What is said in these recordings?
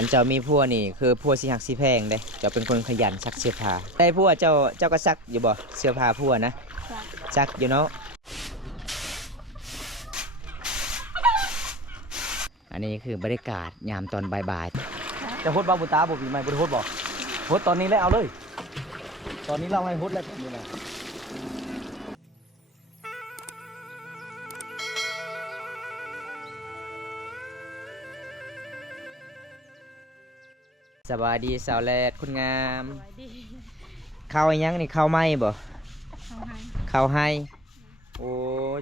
อันเจ้ามีผัวนี่คือผัวสิหักสิแพงเด้เจ้าเป็นคนขยันซักเสื้อผ้าได้ผัวเจ้าก็ซักอยู่บ่เสื้อผ้าผัวนะซักอยู่เนาะอันนี้คือบรรยากาศยามตอนบ่ายๆจะฮดบ้าบุตาบ่ปีใหม่บ่ฮดบ่ฮดตอนนี้เลยเอาเลยตอนนี้เราให้ฮดแล้วตอนนี้เลยสวัสดีสาวแรดคุณงามข้าวยังนี่ข้าวไหมบ่ข้าวให้โอ้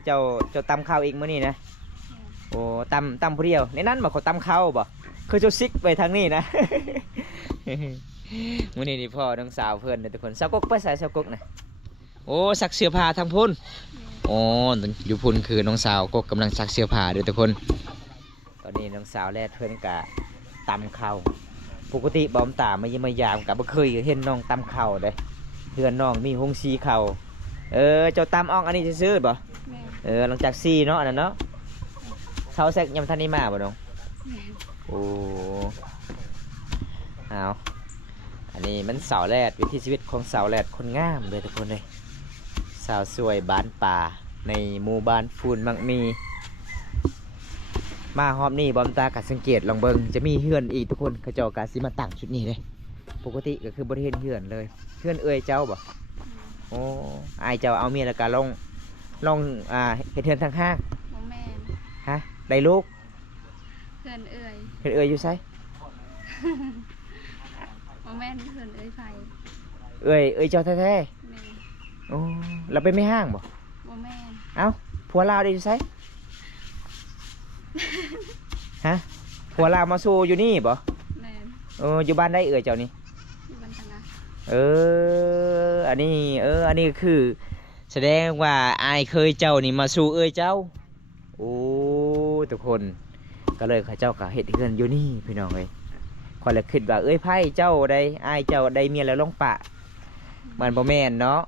เจ้าตำข้าวอีกมื้อนี่นะโอ้ตำผู้เดียวในนั้นบ่เขาตำข้าวบ่คือเจ้าซิกไปทางนี้นะ มื้อนี้นี่พ่อน้องสาวเพื่อนทุกคนสาวกกไปใส่สาวกกนะโอ้ซักเสื้อผ้าทางพุ่นโอ้อยู่พุ่นคือน้องสาวกกกำลังซักเสื้อผ้าด้วยทุกคนตอนนี้น้องสาวแรดเพื่อนกะตำข้าวปกติบอมตาไม่ยามกับบ่เคยเห็นน้องตำข้าวเด้เพื่อนน้องมีหงซีข้าวเจ้าตำอ่องอันนี้ซื้อบ่หลังจากซีเนาะอันนั้นเนาะเขาแซกยำทันนี่มาบ่น้องโอ้เอาอันนี้มันสาวแรดวิถีชีวิตของสาวแรดคนงามเลยทุกคนเลยสาวสวยบ้านป่าในหมู่บ้านฟูนมักมีมาหอบนี่บอมตากัดสังเกตลองเบิงจะมีเฮือนอีกทุกคนเขาเจ้ากาสิมาตั้งชุดนี้เลยปกติก็คือบริเวณเฮือนเลยเฮือนเจ้าบ่โอ้อายเจ้าเอาเมียแล้วก็ลงเฮ็ดเฮือนทางห้างฮะได้ลูกเฮือนเฮือนอยู่ไสบ่แม่นเฮือนไฟเจ้าแท้ๆโอ้เราไปไม่ห้างบ่แม่นเอ้าผัวลาวได้อยู่ไสฮะผัวลาวมาสู้อยู่นี่บ่แม่นอยู่บ้านได้เจ้านี่อยู่บ้านทางนะอันนี้คือแสดงว่าอายเคยเจ้านี่มาสู้เจ้าโอ้ทุกคนก็เลยเขาเจ้าก็เฮ็ดเฮือนอยู่นี่พี่น้องเอ้ยขอยเลยคิดว่าไพ่เจ้าได้อายเจ้าได้เมียแล้วลงปะมันบ่แม่นเนาะ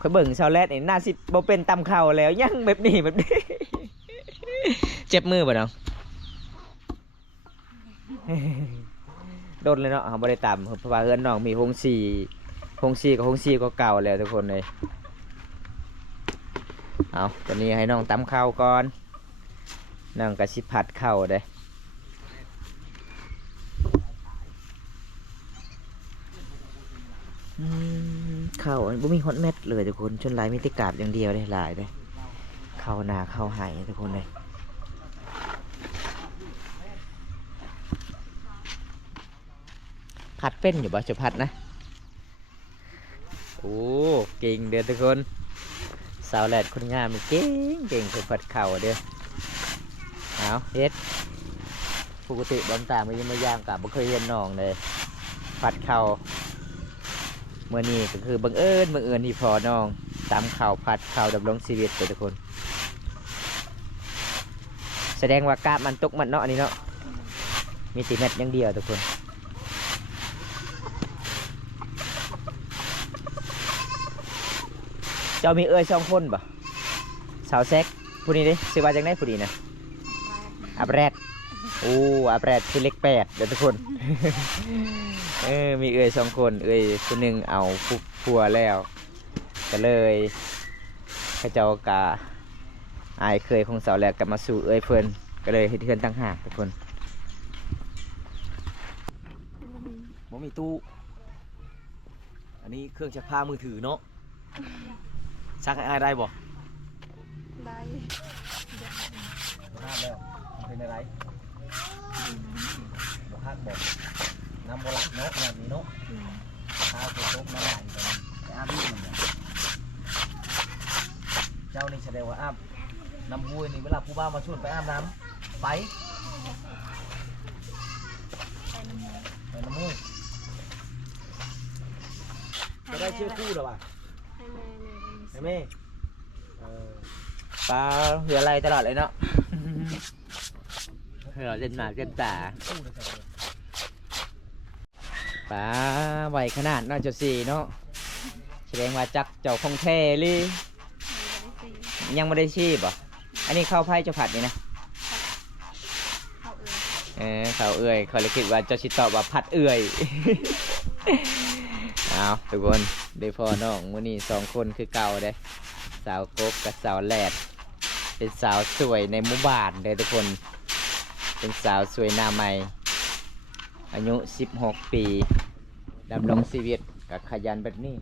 ข่อยเบิ่งชาวแรดนี่น่าสิบ่เป็นตำข้าวแล้วยังแบบนี้ เจ็บมือบ่น้อง โดนเลยเนาะบ่ได้ตำเพราะว่าเฮือนน้องมีหงซีก็เก่าแล้วทุกคนเลยเอาตอนนี้ให้น้องตำข้าวก่อนน้องก็สิผัดข้าวเด้ข้าวบ่มีฮอตแมทเลยทุกคนชนลายมีแต่กาบอย่างเดียวได้หลายเลยข้าวนาข้าวไห่ทุกคนเลยผัดเป็นอยู่บ่จะผัดนะโอ้เก่งเด้อทุกคนสาวแรดคนงามเก่งคือผัดข้าวเด้อเอาเฮ็ดปกติบอมตาไม่ยังไม่ย่างกับบ่เคยเห็นน้องเลยผัดข้าวเมื่อนี้ก็คือบังเอิญที่พอน้องตำข้าวผัดข้าวดำรงชีวิตเลยทุกคนแสดงว่ากาบมันตกมันเนาะอันนี้เนาะมีตีเม็ดอย่างเดียวทุกคนเจ้ามี2 คนบ่สาวแซกผู้นี้ดิชื่อว่าจังได๋ผู้นี้นะอับแรดโอ้อับแรดคือเลข8เด้อทุกคน มี2 คนคนหนึ่งเอาผัวแล้วก็เลยเขาเจ้ากะอายเคยของสาวแรกกลับมาสู่เพิ่นก็เลยเฮ็ดเฮือนต่างหากทุกคนบ่มีตู้อันนี้เครื่องซักผ้ามือถือเนาะซักให้อายได้บ่ได้ภาพแล้วเป็นอะไรบ่ภาพบ่น้ำบ่หลักเนาะแบบนี้เนาะข้าวเป็นต้มน้ำไหลกันแต่อาบนี่มันเจ้านี่แสดงว่าอาบน้ำห้วยนี่เวลาผู้บ่าวมาชวนไปอาบน้ำไปน้ำห้วยจะได้ชื่อคู่หรอวะให้แม่ปลาเหลืออะไรตลอดเลยเนาะเหลือเล่นหนาเล่นตาปลาไหวขนาดน่าจะ4เนาะแสดงว่าจักเจ้าคงแท้เลยยังไม่ได้ชีพอ่ะอันนี้ข้าวไผ่จะผัดนี่นะ เขาเอื้อยเขาเลยคิดว่าเจ้าชิตอบว่าพัดเอื้อย เอาทุกคนได้พ่อน้องมื้อนี้2คนคือเก่าเด้สาวกกกับสาวแหลดเป็นสาวสวยในหมู่บ้านเด้ทุกคนเป็นสาวสวยหน้าใหม่อายุ16 ปีดำรงชีวิตกับขยันแบบนี้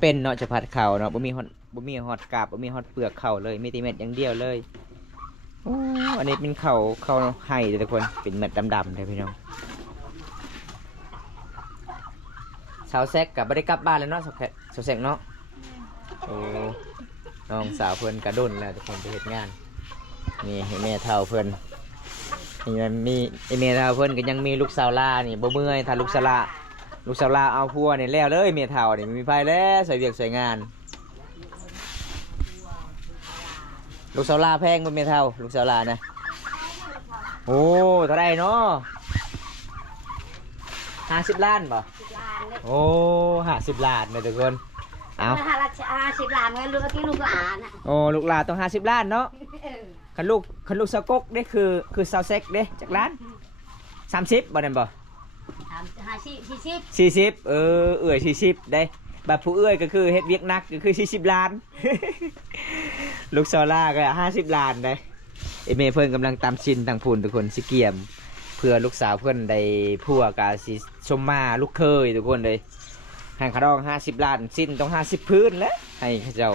เป็นเนาะจะผัดเข่าเนาะบ่มีฮอดกาบบ่มีฮอดเปลือกเข่าเลยมีแต่เม็ดอย่างเดียวเลยโอ้อันนี้เป็นเข่าไห้เด้ทุกคนเป็นเม็ดดำๆเลยพี่น้องสาวแซกกับบ่ได้กลับบ้านแล้วเนาะสาวแซกเนาะโอ้น้องสาวเพิ่นกระดุนแล้วทุกคนไปเฮ็ดงานนี่ให้แม่เฒ่าเพิ่นนี่มันมีไอ้แม่เฒ่าเพิ่นก็ยังมีลูกสาวล่านี่บ่เมื่อยถ้าลูกสาวล่าเอาพัวนี่แล้วเลยแม่เฒ่านี่มีไฟแล้วใส่เวียกใส่งานลูกสาวล่าแพงบ่แม่เฒ่าลูกสาวล่านะโอ้เท่าไหร่เนาะ50 ล้านบ่โอ้50 ล้านเลยทุกคนเอา50 ล้านเงินลูกที่ลูกหลานอ่ะโอ้ลูกหลานต้อง50 ล้านเนาะคันลูกสาวกกเด้คือสาวเซ็กเด้จากล้าน30บ่นั่นบ่40เอื้อย40ได้บัดผู้เอื้อยก็คือเฮ็ดเวียกหนักก็คือ40 ล้าน ลูกสาวล่าก็50 ล้านได้ไอ้แม่เพิ่นกำลังตำชินต่างพูนทุกคนสิเกี่ยมเพื่อลูกสาวเพิ่นได้ผัวก็สิชมมาลูกเคยทุกคนเลยให้ขะดอง50 ล้านสิ้นต้อง50 พื้นแล้วให้เขาเจ้า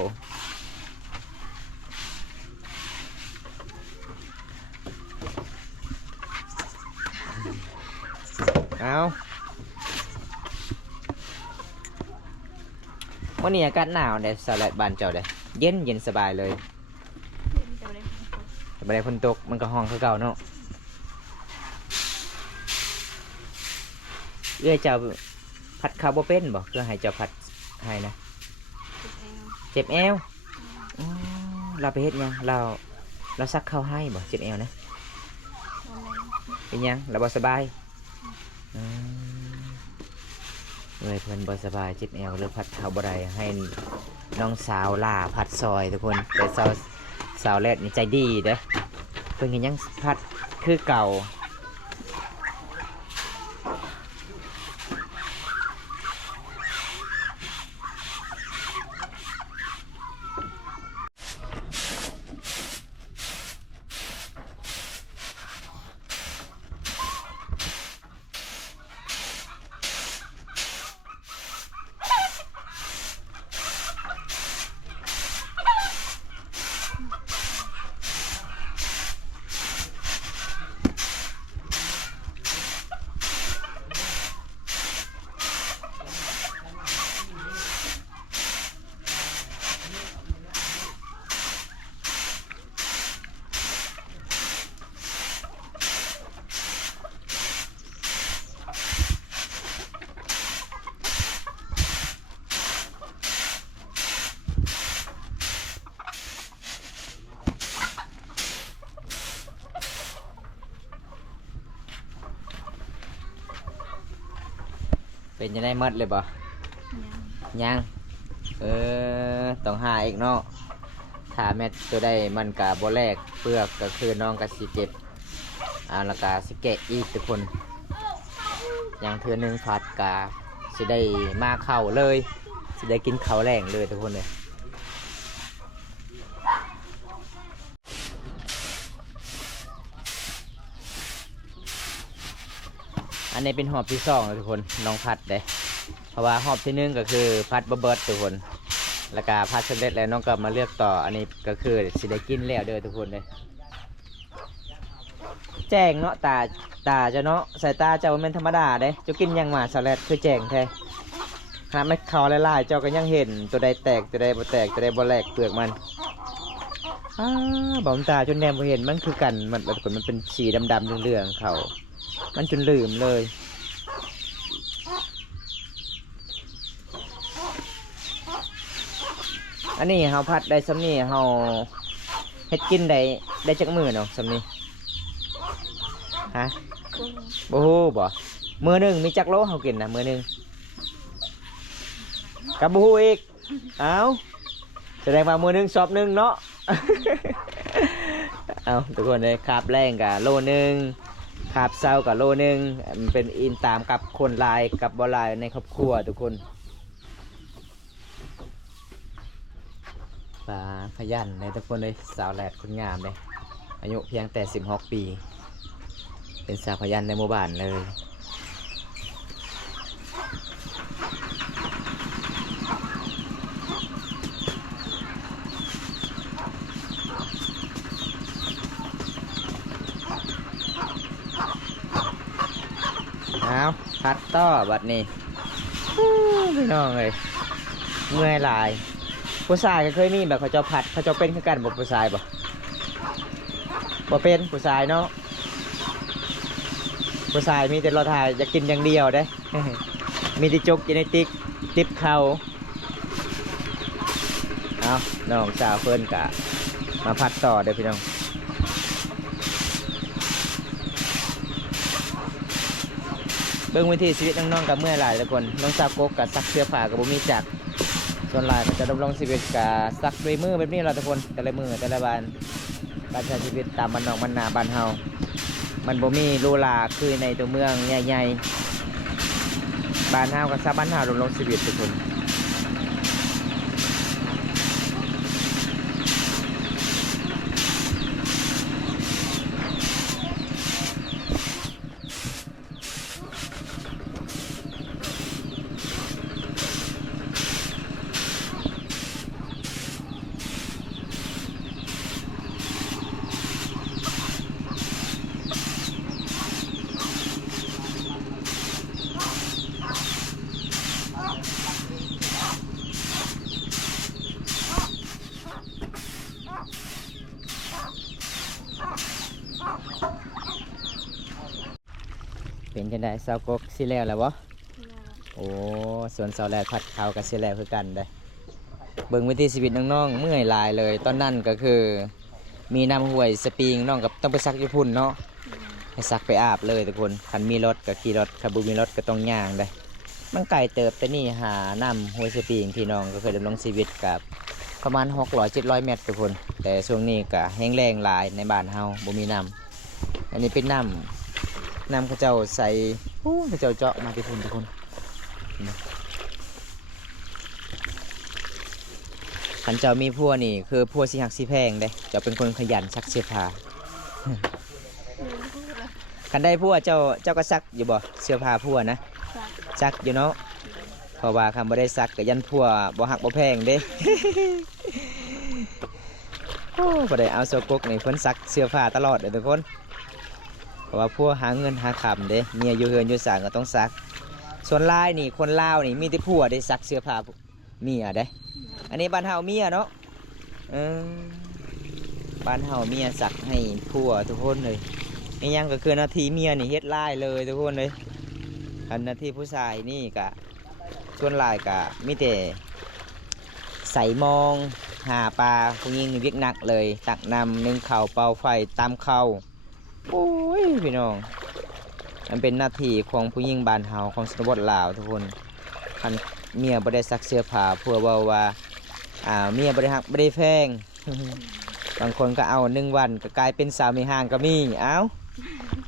เอาวันนี้อากาศหนาวเด้สลัดบ้านเจ้าเด้เย็นสบายเลยบ่ได้ฝนตกมันก็ห้องคือเก่าเนาะเอ้ยเจ้าผัดข้าวบ่เป็นบ่คือให้เจ้าผัดให้นะเจ็บแอวเราไปเฮ็ดยังเราซักข้าวให้บ่เจ็บแอวนะเป็นยังเราบ่สบายเลยเพิ่นบ่สบายเจ็บแอวหรือผัดข้าวบ่ได้ให้น้องสาวล่าผัดซอยทุกคนแต่สาวแรดนี่ใจดีเด้อเพิ่นก็ยังผัดคือเก่าเป็นจะได้มดเลยบ่ยังต้องหาอีกเนาะถ้าแม่ตัวได้มันกะบ่แรกเปลือกก็คือน้องกะสิเจ็บแล้วกะสิแกะอีกทุกคนอย่างเทื่อนึงผัดกะสิได้มาเข้าเลยสิได้กินข้าวแรงเลยทุกคนเลยอันนี้เป็นหอบที่2ทุกคนน้องพัดเด้เพราะว่าหอบที่1ก็คือพัดเบิดทุกคนแล้วก็พัดสำเร็จแล้วน้องก็มาเลือกต่ออันนี้ก็คือสิได้กินแล้วเด้อทุกคนเลยแจ้งเนาะตาเจ้าเนาะสายตาเจ้าเป็นธรรมดาเด้เจ้ากินยังหมาสลัดคือแจ้งแท้ขนาดไม่เขาหลายๆเจ้าก็ยังเห็นตัวใดแตกตัวใดบ่แตกตัวใดบ่แหลกเปลือกมันบ่มตาจนแนมบ่เห็นมันคือกันมันเป็นสีดำๆเหลืองๆเขามันจนลืมเลยอันนี้เฮาพัดได้ซ้ำนี่เฮาเฮ็ดกินได้จักมื้อเนาะซ้ำนี่ฮะบ่ฮู้บ่มื้อนึงมีจักโลเฮากินนะมื้อนึงกับบ่ฮู้อีกแสดงว่ามื้อนึงสอบนึงเนาะ เอาทุกคนเลยคาบแรงกับโลนึงคาบเศร้ากับโลนึงมันเป็นอินตามกับคนลายกับบอลายในครอบครัวทุกคนปลาขยันเลยทุกคนเลยสาวแหลดคนงามเลยอายุเพียงแต่16 ปีเป็นสาวขยันในหมู่บ้านเลยเอาพัดต่อบัดนี้พี่น้องเลยเมื่อยหลายผู้ชายก็เคยมีแบบเขาเจ้าผัดเขาเจ้าเป็นคือกันบอกผู้ชายบ่เป็นผู้ชายเนาะผู้ชายมีแต่รอถ่ายอยากกินอย่างเดียวเด้ มีแต่จกกินในติ๊บเขาเอาน้องสาวเพิ่นกะมาพัดต่อเด้อพี่น้องเบิ่งวิธีชีวิตน้องๆกับเมื่อหลายทุกคนน้องสาวกกกับซักเสื้อผ้ากับบุมีจักรส่วนหลายมันจะดำรงชีวิตกับซักด้วยมือแบบนี้เราทุกคนแต่ละมือแต่ละบ้านการใช้ชีวิตตามบ้านนอกบ้านนาบ้านเฮามันบ่มีรูลาคือในตัวเมืองใหญ่ๆบ้านเฮากับซาบ้านเฮาดำรงชีวิตทุกคนเป็นจังได๋สาวกกสิแล้วล่ะบ่โอ้ส่วนสาวแลพัดเขากับสิแล้วคือกันเด้เบิ่งวิถีชีวิตน้องๆเมื่อยหลายเลยตอนนั้นก็คือมีน้ำห้วยสปริงน้องกับต้องไปซักอยู่พุ่นเนาะให้ซักไปอาบเลยทุกคนคันมีรถก็ขี่รถคันบ่มีรถก็ต้องย่างเด้มันไกลเติบแต่นี่หาน้ำห้วยสปริงที่น้องก็เคยดำรงชีวิตกับประมาณ600-700 เมตรทุกคนแต่ช่วงนี้ก็แห้งแล้งหลายในบ้านเฮาบ่มีน้ำอันนี้เป็นน้ำเขาเจ้าใส่เขาเจ้าเจาะมาที่พุ่นทุกคนขันเจ้ามีพัวนี่คือพัวสิหักสิแพงเด้เจ้าเป็นคนขยันซักเสื้อผ้าขันได้พัวเจ้าก็ซักอยู่บ่เสื้อผ้าพัวนะซักอยู่เนาะเพราะว่าคำบ่ได้ซักก็ยันพัวบ่หักบ่แพงเด้ โอ้บ่ได้เอาโซกกนี่เพิ่นซักเสื้อผ้าตลอดเลยทุกคนเพราะว่าพวกหาเงินหาคำเด้เมียอยู่เฮือนอยู่ศาลก็ต้องซักส่วนลายนี่คนลาวนี่มีแต่ผัวได้ซักเสื้อผ้าเมียเด้อันนี้บ้านเฮาเมียเนาะบ้านเฮาเมียซักให้ผัวทุกคนเลยนี่ยังก็คือหน้าที่เมียนี่เฮ็ดลายเลยทุกคนเลยอันหน้าที่ผู้ชายนี่ก็ส่วนลายก็มีแต่ใส่มองหาปลาผู้หญิงนี่เวียกหนักเลยตักน้ำนึ่งข้าวเป่าไฟตามข้าวโอ้ยพี่น้องมันเป็นหน้าที่ของผู้หญิงบ้านเฮาของชนบทลาวทุกคนคันเมียบ่ได้ซักเสื้อผ้าเพื่อว่าเมียบ่ได้ฮักบ่ได้แพง บางคนก็เอา1 วันก็กลายเป็นสาวมีห้างก็มีเอ้า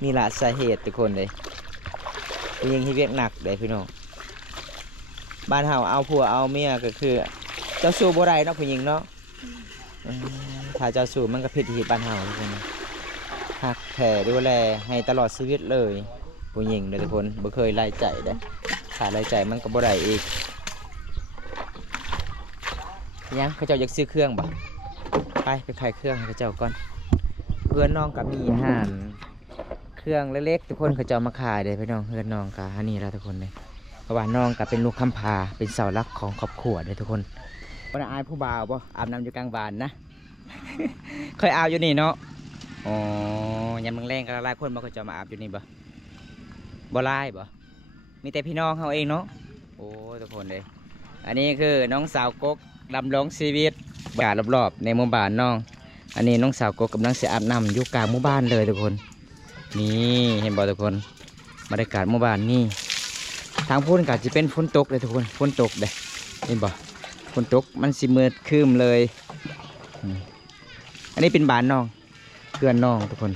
นี่ล่ะสาเหตุทุกคนเลยผู้หญิงที่เวียกหนักเด้พี่น้องบ้านเฮาเอาผัวเอาเมียก็คือเจ้าสู้บ่ได้เนาะผู้หญิงเนาะถ้าเจ้าสู้มันก็ผิดที่บ้านเฮาทุกคนหักแผ่ดูแลให้ตลอดชีวิตเลยผู้หญิงเด้อทุกคนบ่เคยไล่ใจเด้ถ้าไล่ใจมันก็บ่ได้อีกยังเขาเจ้าอยากซื้อเครื่องบ่ไปขายเครื่องให้เขาเจ้าก่อนเพื่อนน้องก็มีอาหารเครื่องเล็กๆทุกคนเขาเจ้ามาขายเด้พี่น้องเพื่อนน้องก็อันนี้แล้วทุกคนเลยเพราะว่าน้องก็เป็นลูกคำพาเป็นเสาหลักของครอบครัวเด้ทุกคนบ่ได้อายผู้บ่าวบ่อาบน้ำอยู่กลางบ้านนะ เคยอาบอยู่นี่เนาะอ๋อยามแรงก็หลายคนบ่ก็จะมาอาบอยู่นี่บ่หลายบ่มีแต่พี่น้องเฮาเองเนาะโอ้ทุกคนเลยอันนี้คือน้องสาวกกดำรงชีวิตบรรยากาศรอบๆในหมู่บ้านน้องอันนี้น้องสาวกกกำลังสิอาบน้ำอยู่กลางหมู่บ้านเลยทุกคนนี่เห็นบ่ทุกคนบรรยากาศหมู่บ้านนี่ทางพุ่นก็จะเป็นฝนตกเลยทุกคนฝนตกเด้เห็นบ่ฝนตกมันสิมืดครึ้มเลยอันนี้เป็นบ้านน้อง เพื่อนน้องทุกคน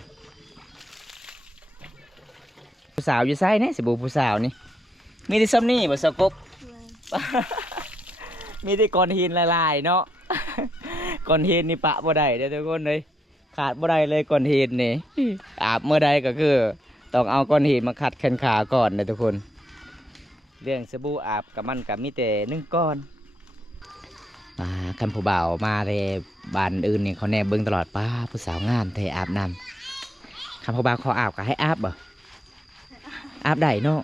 ผู้สาวอยู่ไซเนี่ยสิบูผู้สาวนี่มีที่ซ้ำนี่บ่สกบ แม่น มีที่ก้อนหินลายๆเนาะ ก้อนหินนี่ปะบ่ได้เด้อทุกคนเลยขาดบ่ได้เลยก้อนหินนี่อาบเมื่อใดก็คือต้องเอาก้อนหินมาขัดแขนขาก่อนนะทุกคน เรื่องสบู่อาบกับมันกับมีแต่1 ก้อนมาคันผู้บ่าวมาเลยบ้านอื่นนี่เขาแนบเบิ่งตลอดป้าผู้สาวงามแต่อาบน้ำคันผู้บ่าวเขาอาบก็ให้อาบบ่อาบได้เนาะ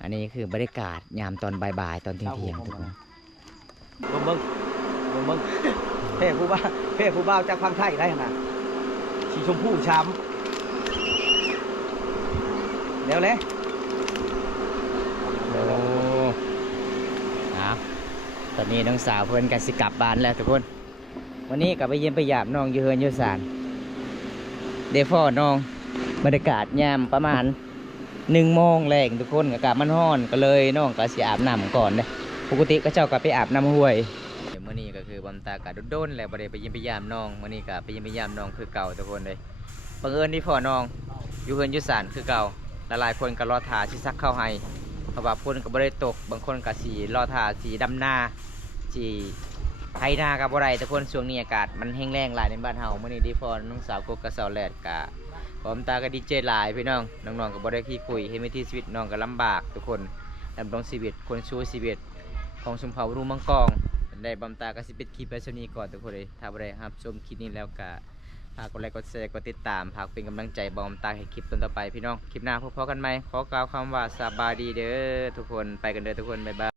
อันนี้คือบรรยากาศยามตอนบ่ายๆตอนเที่ยงๆทุกคน เบิ่งเพ่ผู้บ่าวจากฟังไทยได้ขนาดสีชมพูช้ำเดี๋ยวเลย โอ้ครับตอนนี้น้องสาวเพิ่นกันสิกลับบ้านแล้วทุกคน วันนี้กลับไปเยี่ยมไปหยาบน้องอยู่เฮือนอยู่ศาลเดฟอน้องบรรยากาศยามประมาณ1 โมงแรงทุกคนอากาศมันร้อนก็เลยน้องก็สิอาบน้ำก่อนเลยปกติก็เจ้าก็ไปอาบน้ำห้วยเดี๋ยวมื้อนี้ก็คือบำตากาโดนๆแล้วบ่ได้ไปเยี่ยมไปยามน้องมื้อนี้ก็ไปเยี่ยมไปยามน้องคือเก่าทุกคนเลยบังเอิญที่พ่อน้องอยู่เฮือนอยู่ศาลคือเก่าหลายๆคนก็รอท่าสิซักเข้าวให้เพราะว่าฝนก็บ่ได้ตกบางคนก็สิรอท่าสิดำนาสิไถนาก็บ่ได้ทุกคนช่วงนี้อากาศมันแห้งแล้งหลายในบ้านเฮามื้อนี้ที่พ่อน้องสาวกกกะเสาแลดก็ผมตาก็ดีใจหลายพี่น้องน้องๆก็บ่ได้ขี้คุยให้มีที่ชีวิตน้องก็ลำบากทุกคนดำรงชีวิตคนสู้ชีวิตของชุมเผ่ารุ่งมังกรได้บำตาก็สิปิดคลิปไว้ช่วงนี้ก่อนทุกคนเลยถ้าบ่ได้รับชมคลิปนี้แล้วก็ฝากกดไลค์กดแชร์กดติดตามฝากเป็นกำลังใจบอมตาให้คลิปต่อไปพี่น้องคลิปหน้าพบกันใหม่ขอกล่าวคำว่าสบายดีเด้อทุกคนไปกันเด้อทุกคนบ๊ายบาย